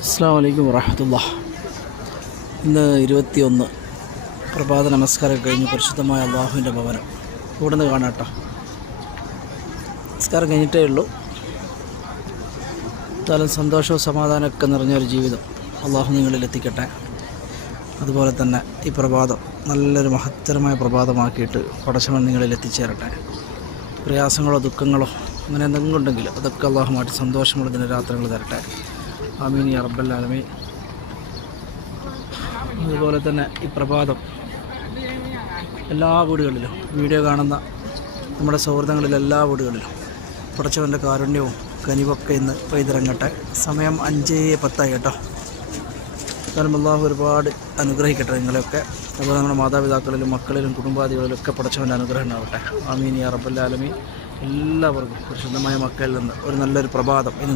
അസ്സലാമു അലൈക്കും വറഹ്മത്തുള്ളാഹി. ഇന്ന് 21 പ്രഭാത നമസ്കാരം കഴിഞ്ഞ് പരിശുദ്ധമായ അള്ളാഹുവിൻ്റെ ഭവനം ഇവിടെ നിന്ന് കാണാം കേട്ടോ. നമസ്കാരം കഴിഞ്ഞിട്ടേ ഉള്ളൂ. എന്തായാലും സന്തോഷവും സമാധാനമൊക്കെ നിറഞ്ഞൊരു ജീവിതം അള്ളാഹു നിങ്ങളിൽ എത്തിക്കട്ടെ. അതുപോലെ തന്നെ ഈ പ്രഭാതം നല്ലൊരു മഹത്തരമായ പ്രഭാതമാക്കിയിട്ട് പടച്ചവൻ നിങ്ങളിൽ എത്തിച്ചേരട്ടെ. പ്രയാസങ്ങളോ ദുഃഖങ്ങളോ അങ്ങനെ എന്തെങ്കിലും ഉണ്ടെങ്കിൽ അതൊക്കെ അള്ളാഹു മാറ്റി സന്തോഷമുള്ള ദിനരാത്രങ്ങൾ തരട്ടെ. ആമീൻ യാ റബ്ബൽ ആലമീൻ. അതുപോലെ തന്നെ ഈ പ്രഭാതം എല്ലാ വീടുകളിലും, വീഡിയോ കാണുന്ന നമ്മുടെ സൗഹൃദങ്ങളിലെ എല്ലാ വീടുകളിലും പടച്ചവൻ്റെ കാരുണ്യവും കനിവൊക്കെ ഇന്ന് പെയ്തിറങ്ങട്ടെ. സമയം 5:10 കേട്ടോ. കാരണം അള്ളാഹു ഒരുപാട് അനുഗ്രഹിക്കട്ടെ നിങ്ങളെയൊക്കെ. അതുപോലെ നമ്മുടെ മാതാപിതാക്കളിലും മക്കളിലും കുടുംബാദികളിലും ഒക്കെ പടച്ചവൻ്റെ അനുഗ്രഹം ഉണ്ടാവട്ടെ. ആമീൻ യാ റബ്ബൽ ആലമീൻ. എല്ലാവർക്കും പരിശുദ്ധമായ മക്കയിൽ നിന്ന് ഒരു നല്ലൊരു പ്രഭാതം ഇന്ന്